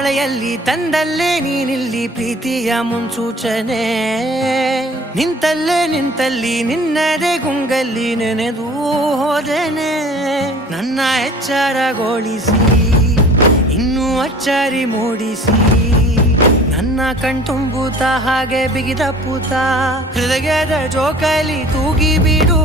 ಹೊಳೆಯಲ್ಲಿ ತಂದಲ್ಲೇ ನೀನಿಲ್ಲಿ ಪ್ರೀತಿಯ ಮುನ್ಸೂಚನೆ ನಿಂತಲ್ಲಿ ನಿನ್ನದೇ ಗುಂಗಲ್ಲಿ ನೆನೆದು ಹೋದೆನೆ ನನ್ನ ಎಚ್ಚರಗೊಳಿಸಿ ಇನ್ನೂ ಅಚ್ಚರಿ ಮೂಡಿಸಿ ನನ್ನ ಕಣ್ತುಂಬುತ್ತ ಹಾಗೆ ಬಿಗಿದ ಪೂತ ಹೃದಯದ ಜೋಕಾಲಿ ತೂಗಿ ಬಿಡು